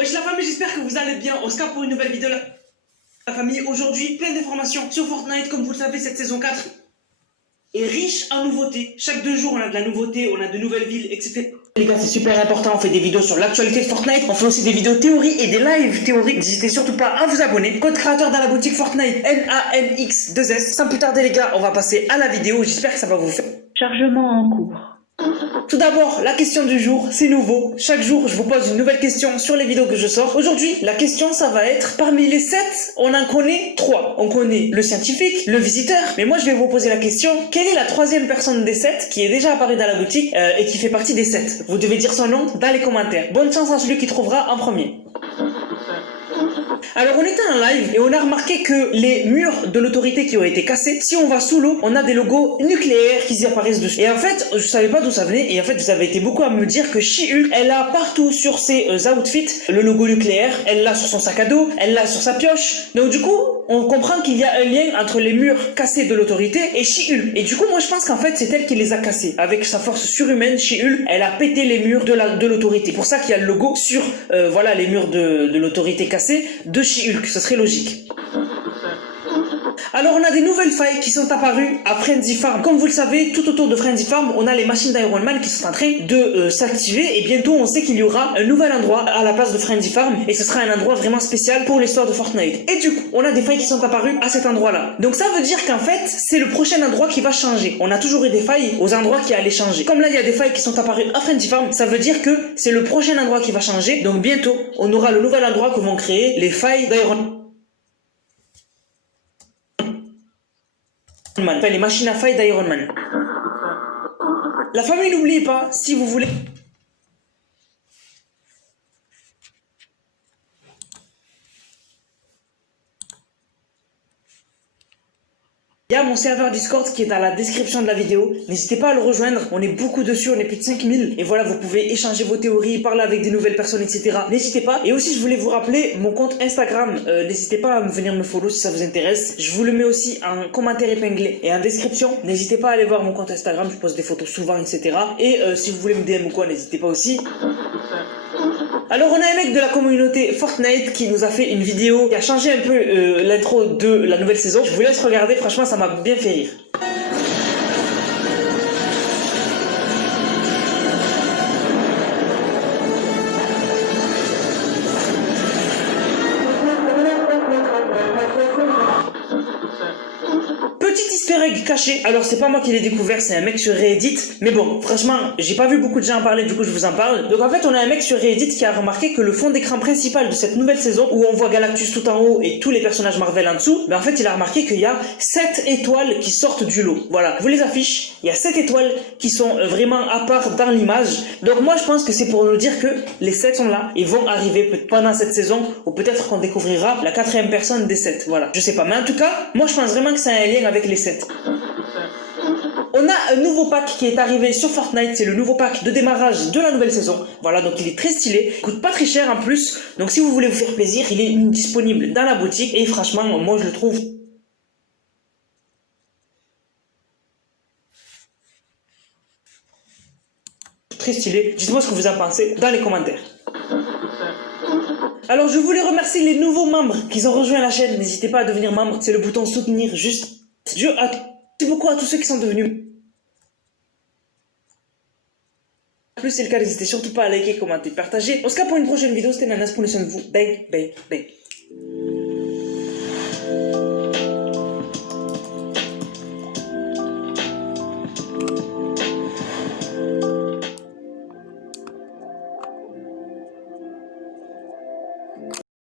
Wesh la famille, j'espère que vous allez bien. Oscar pour une nouvelle vidéo. La famille, aujourd'hui, plein d'informations sur Fortnite. Comme vous le savez, cette saison 4 est riche en nouveautés. Chaque 2 jours, on a de la nouveauté, on a de nouvelles villes, etc. Les gars, c'est super important. On fait des vidéos sur l'actualité de Fortnite. On fait aussi des vidéos théorie et des lives théoriques. N'hésitez surtout pas à vous abonner. Code créateur dans la boutique Fortnite, NANX2S. Sans plus tarder, les gars, on va passer à la vidéo. J'espère que ça va vous faire. Chargement en cours. Tout d'abord, la question du jour, c'est nouveau. Chaque jour, je vous pose une nouvelle question sur les vidéos que je sors. Aujourd'hui, la question, ça va être, parmi les 7, on en connaît 3. On connaît le scientifique, le visiteur, mais moi je vais vous poser la question, quelle est la 3e personne des 7 qui est déjà apparue dans la boutique et qui fait partie des 7? Vous devez dire son nom dans les commentaires. Bonne chance à celui qui trouvera en premier. Alors on était en live et on a remarqué que les murs de l'autorité qui ont été cassés, si on va sous l'eau, on a des logos nucléaires qui apparaissent dessus. Et en fait, je savais pas d'où ça venait et en fait vous avez été beaucoup à me dire que She-Hulk, elle a partout sur ses outfits le logo nucléaire, elle l'a sur son sac à dos, elle l'a sur sa pioche. Donc du coup, on comprend qu'il y a un lien entre les murs cassés de l'autorité et She-Hulk. Et du coup, moi je pense qu'en fait c'est elle qui les a cassés. Avec sa force surhumaine, She-Hulk, elle a pété les murs de l'autorité. C'est pour ça qu'il y a le logo sur voilà les murs de l'autorité cassés de She-Hulk, ce serait logique. Alors on a des nouvelles failles qui sont apparues à Frenzy Farm. Comme vous le savez, tout autour de Frenzy Farm, on a les machines d'Iron Man qui sont en train de s'activer et bientôt on sait qu'il y aura un nouvel endroit à la place de Frenzy Farm et ce sera un endroit vraiment spécial pour l'histoire de Fortnite. Et du coup, on a des failles qui sont apparues à cet endroit-là. Donc ça veut dire qu'en fait, c'est le prochain endroit qui va changer. On a toujours eu des failles aux endroits qui allaient changer. Comme là, il y a des failles qui sont apparues à Frenzy Farm, ça veut dire que c'est le prochain endroit qui va changer. Donc bientôt, on aura le nouvel endroit que vont créer les failles d'Iron Man. Enfin, les machines à failles d'Iron Man. La famille, n'oubliez pas, si vous voulez... Il y a mon serveur Discord qui est dans la description de la vidéo. N'hésitez pas à le rejoindre. On est beaucoup dessus, on est plus de 5000. Et voilà, vous pouvez échanger vos théories, parler avec des nouvelles personnes, etc. N'hésitez pas. Et aussi, je voulais vous rappeler mon compte Instagram. N'hésitez pas à venir me follow si ça vous intéresse. Je vous le mets aussi en commentaire épinglé et en description. N'hésitez pas à aller voir mon compte Instagram. Je poste des photos souvent, etc. Et si vous voulez me DM ou quoi, n'hésitez pas aussi. Alors on a un mec de la communauté Fortnite qui nous a fait une vidéo qui a changé un peu l'intro de la nouvelle saison. Je vous laisse regarder, franchement ça m'a bien fait rire. Petit easter egg caché, alors c'est pas moi qui l'ai découvert, c'est un mec sur Reddit, mais bon, franchement, j'ai pas vu beaucoup de gens en parler, du coup je vous en parle. Donc en fait, on a un mec sur Reddit qui a remarqué que le fond d'écran principal de cette nouvelle saison, où on voit Galactus tout en haut et tous les personnages Marvel en dessous, en fait il a remarqué qu'il y a 7 étoiles qui sortent du lot. Voilà, je vous les affiche, il y a 7 étoiles qui sont vraiment à part dans l'image. Donc moi je pense que c'est pour nous dire que les 7 sont là et vont arriver pendant cette saison, ou peut-être qu'on découvrira la 4e personne des 7, voilà. Je sais pas, mais en tout cas, moi je pense vraiment que c'est un lien avec les 7. On a un nouveau pack qui est arrivé sur Fortnite, c'est le nouveau pack de démarrage de la nouvelle saison. Voilà, donc il est très stylé, il coûte pas très cher en plus. Donc si vous voulez vous faire plaisir, il est disponible dans la boutique et franchement, moi je le trouve très stylé. Dites-moi ce que vous en pensez dans les commentaires. Alors je voulais remercier les nouveaux membres qui ont rejoint la chaîne. N'hésitez pas à devenir membre, c'est le bouton soutenir juste. Merci beaucoup à tous ceux qui sont devenus. Plus c'est le cas, n'hésitez surtout pas à liker, commenter, partager. On se capte pour une prochaine vidéo, c'était Nanas, prenez soin de vous. Bang, bang, bang.